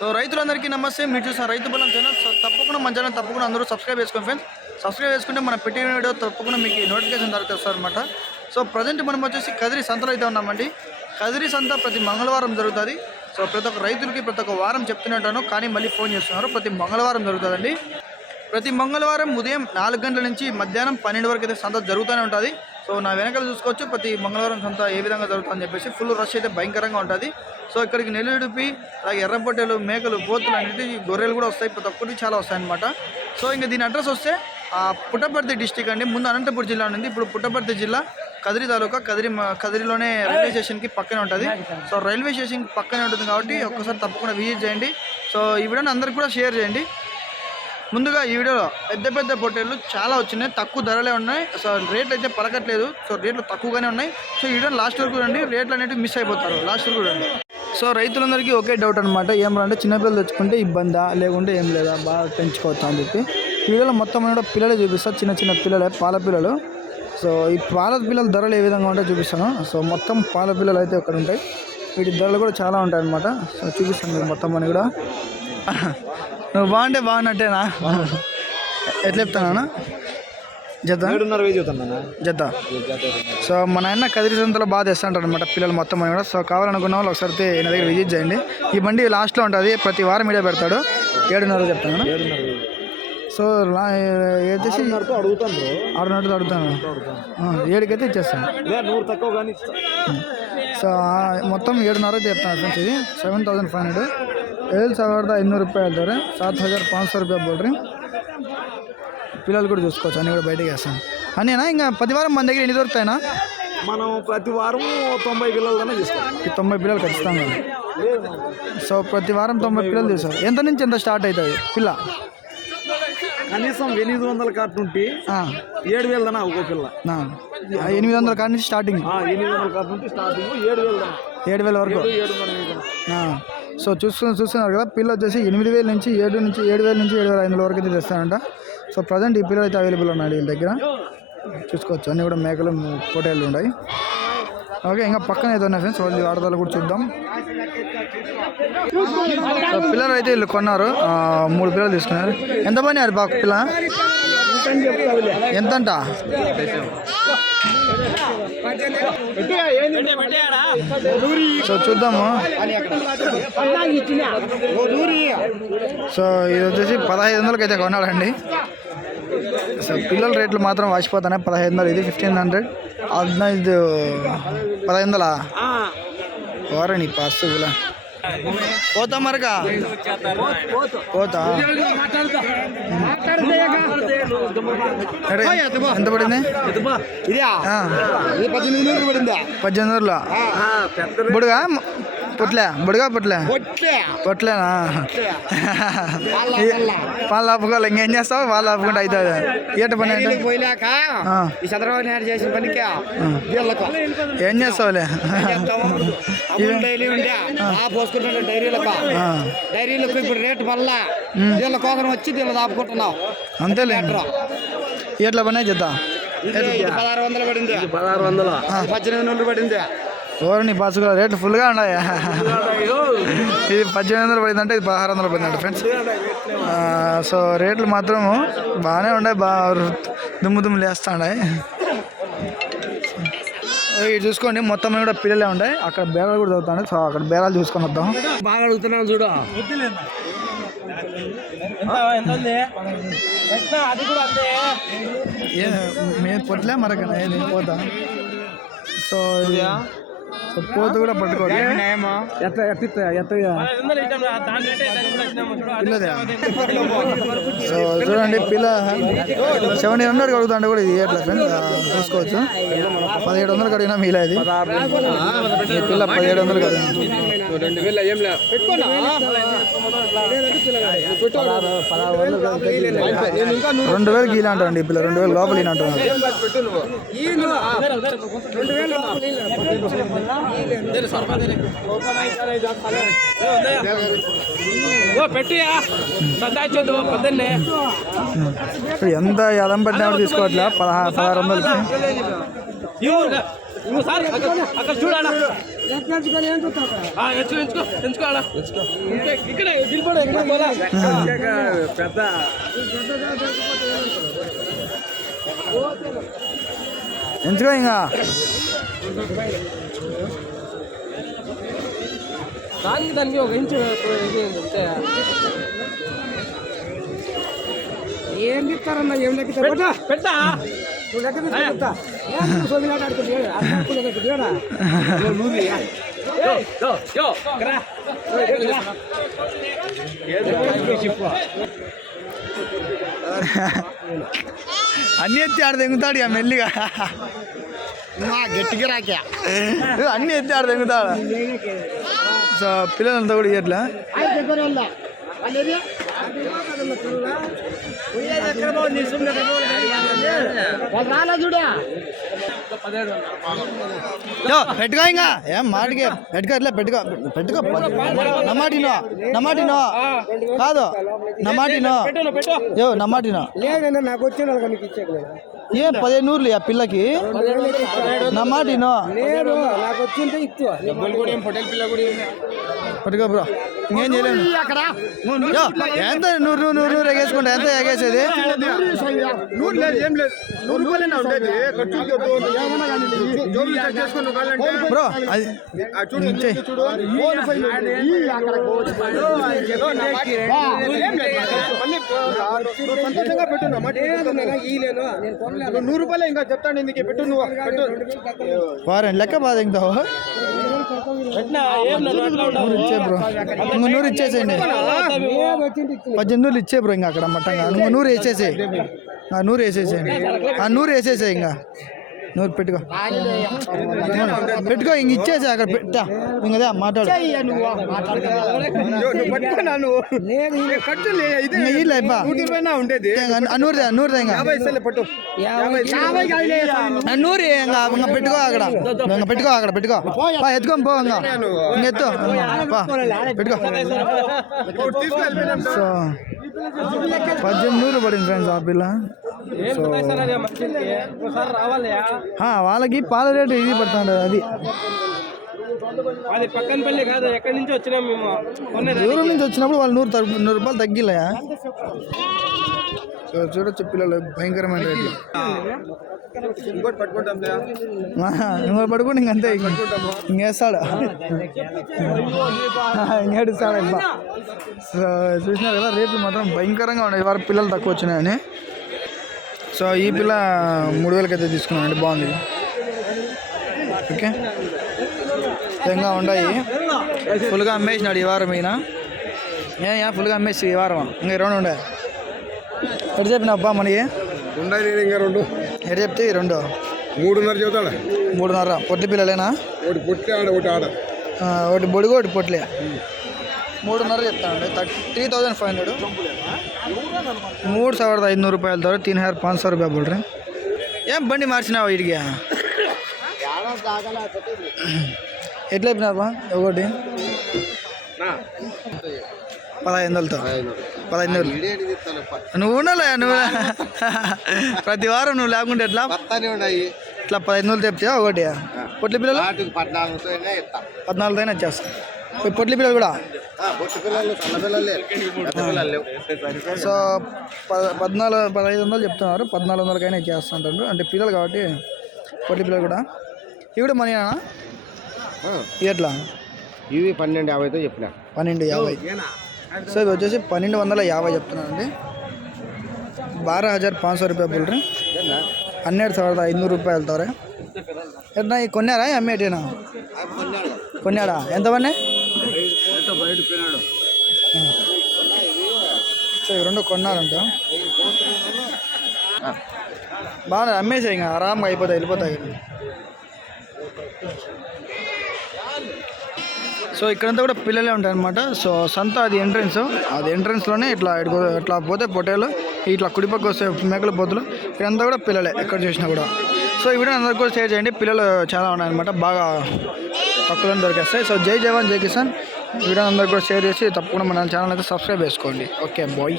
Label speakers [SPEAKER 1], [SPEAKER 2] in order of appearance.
[SPEAKER 1] So రైతులందరికీ నమస్తే మీరు చూసిన రైతు బలం ఛానల్ సో తప్పకుండా మన ఛానల్ తప్పకుండా అందరూ సబ్స్క్రైబ్ చేసుకోండి ఫ్రెండ్స్ సబ్స్క్రైబ్ చేసుకుంటే మన పెట్టిన వీడియో తప్పకుండా మీకు నోటిఫికేషన్ దొరుకుతుంది సార్ అనమాట సో ప్రజెంట్ మనం వచ్చేసి కదిరి సంతలో అయితే ఉన్నామండి. కదిరి సంత ప్రతి మంగళవారం జరుగుతుంది. సో ప్రతి ఒక్క రైతులకి ప్రతి ఒక్క వారం చెప్తున్నట్టాను కానీ మళ్ళీ ఫోన్ చేస్తున్నారు. ప్రతి మంగళవారం జరుగుతుందండి. ప్రతి మంగళవారం ఉదయం నాలుగు గంటల నుంచి మధ్యాహ్నం పన్నెండు వరకు అయితే సంత జరుగుతూనే ఉంటుంది. సో నా వెనకాల చూసుకోవచ్చు ప్రతి మంగళవారం సంత ఏ విధంగా జరుగుతుందని చెప్పేసి ఫుల్ రష్ అయితే భయంకరంగా ఉంటుంది. సో ఇక్కడికి నెల్లుడిపి అలాగే ఎర్రపొట్టెలు మేకలు పోతులు అనేది గొర్రెలు కూడా వస్తాయి. ప్రతి ఒక్కటి చాలా వస్తాయి అనమాట సో ఇంకా దీని అడ్రస్ వస్తే ఆ, పుట్టపర్తి డిస్టిక్ అండి. ముందు అనంతపురం జిల్లా ఉంది ఇప్పుడు పుట్టపర్తి జిల్లా కదిరి తాలూకా కదిరి మ- కదిరిలోనే రైల్వే స్టేషన్కి పక్కనే ఉంటుంది. సో రైల్వే స్టేషన్కి పక్కనే ఉంటుంది కాబట్టి ఒక్కసారి తప్పకుండా విజిట్ చేయండి. సో ఈ వీడియోని అందరికి కూడా షేర్ చేయండి. ముందుగా ఈ వీడియోలో పెద్ద పెద్ద పొట్టేళ్ళు చాలా వచ్చినాయి. తక్కువ ధరలే ఉన్నాయి. సో రేట్లు అయితే పలకట్లేదు. సో రేట్లు తక్కువగానే ఉన్నాయి. సో ఈ వీడియో లాస్ట్ వరకు రండి రేట్లు అనేవి మిస్ అయిపోతారు. లాస్ట్ వరకు రండి సో రైతులందరికీ ఒకే డౌట్ అనమాట ఏమన్నా చిన్నపిల్లలు తెచ్చుకుంటే ఇబ్బందా లేకుంటే ఏం లేదా బాగా పెంచుకోవచ్చా అని చెప్పి. వీడియోలో మొత్తం కూడా పిల్లలే చూపిస్తా చిన్న చిన్న పిల్లలే పాల పిల్లలు. సో ఈ పాల పిల్లల ధరలు ఏ విధంగా ఉంటాయో చూపిస్తాను. సో మొత్తం పాల పిల్లలు అయితే ఇక్కడ ఉంటాయి. వీటి ధరలు కూడా చాలా ఉంటాయి అనమాట సో చూపిస్తాను మీకు మొత్తం అని కూడా. నువ్వు బాగుంటే బాగున్నట్టేనా? ఎట్లా చెప్తానా జత. జత. సో మన ఆయన కదిరి బాగా తెస్తాంటారు అనమాట పిల్లలు మొత్తం అని కూడా. సో కావాలనుకున్న వాళ్ళు ఒకసారి నా దగ్గర విజిట్ చేయండి. ఈ బండి లాస్ట్లో ఉంటుంది ప్రతి వారం మీడియా పెడతాడు. ఏడున్నర చెప్తాను. సో
[SPEAKER 2] ఏదైతే అడుగుతాను
[SPEAKER 1] నాటితో అడుగుతాను. ఏడుకైతే ఇచ్చేస్తాను. సో మొత్తం ఏడున్నర చెప్తాను సార్ ఇది. Seven thousand five hundred. ಏಳು ಸಾವಿರದ ಐನೂರು రూపాయలు సార్ సాత్ హజార్ పాంచ్ సో ರೂಪಾಯಿ పిల్లలు కూడా చూసుకోవచ్చు. అన్నీ కూడా బయటకి వేస్తాను అన్నీనా? ఇంకా పది వారం మన దగ్గర ఎన్ని దొరుకుతాయినా?
[SPEAKER 2] మనం ప్రతి వారం తొంభై పిల్లలనే తీస్తాం
[SPEAKER 1] ఈ తొంభై పిల్లలు ఖచ్చితంగా. సో ప్రతి వారం తొంభై పిల్లలు తీస్తారు ఎంత నుంచి ఎంత స్టార్ట్ అవుతుంది పిల్ల?
[SPEAKER 2] కనీసం ఎనిమిది వందల కార్టు
[SPEAKER 1] ఆ,
[SPEAKER 2] ఏడు వేలు దానా ఒక్కో పిల్ల
[SPEAKER 1] ఎనిమిది వందల కాడి నుంచి స్టార్టింగ్.
[SPEAKER 2] ఎనిమిది వందల కార్టు స్టార్టింగ్ ఏడు వేలు
[SPEAKER 1] ఏడు వేల వరకు. సో చూస్తున్న చూస్తున్నారు కదా పిల్ల వచ్చేసి ఎనిమిది వేల నుంచి ఏడు నుంచి ఏడు వేల నుంచి ఏడు వేల ఐదు వందల వరకు అయితే తెస్తానంట సో ప్రజెంట్ ఈ పిల్లలు అయితే అవైలబుల్ ఉన్నాయి వీళ్ళ దగ్గర. చూసుకోవచ్చు. అన్నీ కూడా మేకలు పొటేళ్ళు ఉన్నాయి. ఓకే ఇంకా పక్కన ఏదో ఉన్నాయి ఫ్రెండ్స్. వాళ్ళు ఆడదాలు కూడా చూద్దాం. సో పిల్లలు అయితే వీళ్ళు కొన్నారు. ఆ, మూడు పిల్లలు తీసుకున్నారు. ఎంత పడినారు బాగా పిల్ల? ఎంతంట? సో చూద్దాము? సో ఇది వచ్చేసి పదహైదు వందలకి అయితే కొన్నాడండి. సో పిల్లల రేట్లు మాత్రం వాసిపోతున్నాయి పదహైదు వందలు ఇది ఫిఫ్టీన్ హండ్రెడ్ హద్నైదు పదహైదు వందలా? ఓరని పాస్ ఇలా పోతా మరక? పోతా. ఎంత పడింది?
[SPEAKER 2] ఇదే
[SPEAKER 1] ఆ,
[SPEAKER 2] ఇది పద్దెనిమిది పడిందా?
[SPEAKER 1] పద్దెనిమిది బుడుగా పొట్లే బుడుగా పొట్లే? పొట్లేనా? వాళ్ళు ఆపుకోవాలి ఇంకేం చేస్తావు? వాళ్ళు ఆపుకుంటే అవుతుంది. ఏట పని
[SPEAKER 2] పోయినాక ఈ చంద్రబాబు నాయుడు చేసిన పనికి
[SPEAKER 1] ఏం చేస్తావులే?
[SPEAKER 2] డైరీ ఉండే. ఆ. పోసుకుంటుండే డైరీలకు.
[SPEAKER 1] ఆ,
[SPEAKER 2] డైరీలకు ఇప్పుడు రేటు మళ్ళా వీళ్ళ కోసం వచ్చి వీళ్ళు దాపుకుంటున్నాం
[SPEAKER 1] అంతేలే. ఎట్లా పని చేద్దాం?
[SPEAKER 2] పదహారు వందలు పడింది. పదహారు వందలు? పద్దెనిమిది వందలు పడింది.
[SPEAKER 1] ఓరు నీ బాసుగా రేట్లు ఫుల్గా ఉన్నాయి. ఇది పద్దెనిమిది వందలు పడిందంటే ఇది పదహారు వందలు పడిందంట ఫ్రెండ్స్. సో రేట్లు మాత్రం బాగానే ఉన్నాయి బాగా దుమ్ము దుమ్ము లేస్తా ఉన్నాయి ఇటు చూసుకోండి మొత్తం కూడా పిల్లలే ఉన్నాయి. అక్కడ బేరాలు కూడా చదువుతాను సో అక్కడ బేరాలు చూసుకొని వద్దాం.
[SPEAKER 2] బాగా అడుగుతున్నాను చూడు.
[SPEAKER 1] మేము పొట్లే మరకనే నేను పోతా. సో పోతు కూడా పట్టుకోవాలి పిల్లదే సో చూడండి పిల్ల. సెవెన్ హండ్రెడ్ కడుగుతుంటే కూడా ఇది. ఎట్లా ఫ్రెండ్స్ చూసుకోవచ్చు. పదిహేడు వందలు కడిగినా మీలా ఇది. పిల్ల పదిహేడు వందలు కడిగిన
[SPEAKER 2] రెండు వేల ఏం లే. పెట్టుకోనా?
[SPEAKER 1] రెండు వేలు గీలా అంటారండి ఈ పిల్ల రెండు వేలు లోపల ఇప్పుడు ఎంత ఎదం పట్టినా తీసుకోవట్లే పదహారు పదహారు వందలకి.
[SPEAKER 3] అక్కడ చూడాలా పెద్ద.
[SPEAKER 1] ఎంచుకో ఇంకా.
[SPEAKER 3] దానికి దానికి ఒక ఇంచు
[SPEAKER 2] ఏం చెప్తారన్నా ఏం లెక్క
[SPEAKER 3] పెట్టా
[SPEAKER 2] నువ్వు లెక్క తీసుకుంటా సోమిలాట ఆడుతుంది
[SPEAKER 3] యో యో యో కరా
[SPEAKER 1] అన్ని ఎత్తి ఆడ తెంగుతాడు ఇక మెల్లిగా
[SPEAKER 2] గట్టిగా రాకా
[SPEAKER 1] అన్ని ఎత్తి ఆడ తెంగుతాడు సో పిల్లలంతా కూడా ఇట్లా
[SPEAKER 2] రాలా చూడా
[SPEAKER 1] యో పెట్టుకో ఇంకా. ఏం మాటకి? పెట్టుకో ఇట్లా పెట్టుకో. పెట్టుకో నమాటినో నమాటినో కాదు నమాటినో యో నమాటినో
[SPEAKER 2] నాకు వచ్చిన
[SPEAKER 1] ఏం పదిహేను నూరులు ఆ పిల్లకి? నమాటినో
[SPEAKER 2] లేదు నాకు వచ్చింటే ఇచ్చు
[SPEAKER 1] పట్టుకో బ్రో ఇంకేం చేయలేను యో, ఎంత నూరు నూరు నూరు నూరు ఎగేసుకుంటా ఎంత ఎగేసేది
[SPEAKER 2] నూరు లేదు ఏం లేదు నూరు రూపాయలైనా ఉండేది
[SPEAKER 1] బ్రో అది
[SPEAKER 2] సంతోషంగా పెట్టు నూరు రూపాయలే ఇంకా చెప్తాను ఇందుకే పెట్టు నువ్వు పెట్టు
[SPEAKER 1] వారం లెక్క బాధ ఇంకో ఇచ్చే బ్రో. ఇంకో నూరు ఇచ్చేసేయండి. పద్దెనిమిది నూరు ఇచ్చే బ్రో ఇంకా అక్కడ మట్టంగా ఇంకో నూరు వేసేసేయి ఆ నూరు వేసేసేయండి ఆ నూరు వేసేసేయి ఇంకా. నూరు పెట్టుకో పెట్టుకో ఇంక ఇచ్చేసే అక్కడ పెట్టా ఇంకదే మాట్లాడు
[SPEAKER 2] నువ్వు పట్టుకున్నా నువ్వు ఖర్చు లే ఇదే
[SPEAKER 1] ఇంక ఈ లేపా
[SPEAKER 2] నూటి రూపాయనా ఉండేది
[SPEAKER 1] ఆ నూరుదే నూరుదే ఇంకా
[SPEAKER 2] యాభై ఇస్తలే పట్టు యాభై
[SPEAKER 1] ఆ నూరు ఇంకా ఇంకా పెట్టుకో అక్కడ ఇంకా పెట్టుకో అక్కడ పెట్టుకో పా ఎత్తుకొని పో ఇంకా ఇంక ఎత్తు పా పెట్టుకో సో పద్దెనిమిది నూరు పడింది ఫ్రెండ్స్ ఆ పిల్ల. వాళ్ళకి పాల రేటు ఇది పడుతుంది అది.
[SPEAKER 3] అది పక్కన పల్లి కాదు ఎక్కడి నుంచి వచ్చినాం మేము? కొనేది
[SPEAKER 1] దూరం నుంచి వచ్చినప్పుడు వాళ్ళు నూరు నూరు రూపాయలు తగ్గిలయా సో చూడొచ్చు పిల్లలు భయంకరమైన రేట్లు.
[SPEAKER 2] ఇంకోటి పట్టుకుంటాం
[SPEAKER 1] ఇంకోటి పడుకుంటే ఇంక అంతే ఇంక ఇంకేస్తాడు ఇంకేడుస్తాడు ఇంకా సో చూసినారు కదా రేట్లు మాత్రం భయంకరంగా ఉన్నాయి వారు పిల్లలు తక్కువ వచ్చినాయని సో ఈ పిల్ల మూడు వేలకి అయితే తీసుకున్నానండి బాగుంది ఓకే ఇంకా ఉన్నాయి ఫుల్గా అమ్మేసినాడు ఈ వారం ఈయన ఏ ఏ ఫుల్గా అమ్మేసి ఈ వారం ఇంకా ఈ రెండు ఉండే ఎటు చెప్పిన అబ్బా మనకి
[SPEAKER 2] ఉండాలి నేను ఇంకా రెండు
[SPEAKER 1] ఎటు చెప్తే ఈ రెండు
[SPEAKER 2] మూడున్నర చెబుతాడా
[SPEAKER 1] మూడున్నర పొట్టి పిల్లలేనా
[SPEAKER 2] ఒకటి పొట్టి ఆడ ఒకటి ఆడ
[SPEAKER 1] ఆ, ఒకటి బొడుగు ఒకటి పొట్లే మూడున్నర చెప్తానండి thirty three thousand five hundred మూడు ಸಾವಿರದ ಐದುನೂರು ರೂಪಾಯಿ ಹೇಳ್ತಾರೆ ತೀನ್ ಹಜಾರ್ ಪಾಂಚ್ ಸಾವಿರ ರೂಪಾಯಿ ಬಿಡ್ರಿ ఏం బండి మార్చినావు వీడికి ఎట్లా చెప్పినారు ఒకటి పదహైదు వందలతో పదహైదు నువ్వు ఉండాలి నువ్వు. ప్రతి వారం నువ్వు లేకుంటే ఎట్లా? ఇట్లా పదహైదు వందలు చెప్తే ఒకటి. పొట్లి పిల్లలు? అయినా వచ్చేస్తాయి ఈ పొట్లి పిల్లలు కూడా? సో పద్నాలుగు పదహైదు వందలు చెప్తున్నారు. పద్నాలుగు వందలకైనా ఇచ్చేస్తుంటారు అంటే పిల్లలు కాబట్టి పొట్లి పిల్లలు కూడా. ఇవి కూడా ఇవి ఎట్లా?
[SPEAKER 2] ఇవి పన్నెండు యాభైతో చెప్పిన.
[SPEAKER 1] పన్నెండు యాభై. సో ఇవి వచ్చేసి పన్నెండు వందల యాభై చెప్తున్నానండి. బారా హజార్ పాంచ్ రూపాయ బుల్రీ. హన్నెరడు ఐదు ఐదునూరు రూపాయలు తవరే ఎట్లా ఈ కొన్నారా అమ్మేటేనా కొన్నాడా? ఎంత పన్నే సో ఇవి రెండు కొన్నారంట. బాగా అమ్మేసాయి ఇంకా ఆరామ్గా అయిపోతాయి వెళ్ళిపోతాయి. సో ఇక్కడంతా కూడా పిల్లలే ఉంటాయి అనమాట సో సంత అది ఎంట్రన్స్ అది ఎంట్రన్స్లోనే ఇట్లా ఇట్లా పోతే పొట్టేలు ఇట్లా కుడిపక్క వస్తే మేకల పోతులు. ఇక్కడంతా కూడా పిల్లలే ఎక్కడ చూసినా కూడా. సో ఈ వీడియో అందరికీ కూడా షేర్ చేయండి. పిల్లలు చాలా ఉన్నాయన్నమాట. బాగా తక్కువలో దొరికేస్తాయి. సో జై జవాన్ జై కిసాన్. వీడియో అందరికీ కూడా షేర్ చేసి తప్పకుండా మన ఛానల్ అయితే సబ్స్క్రైబ్ చేసుకోండి. Okay bye.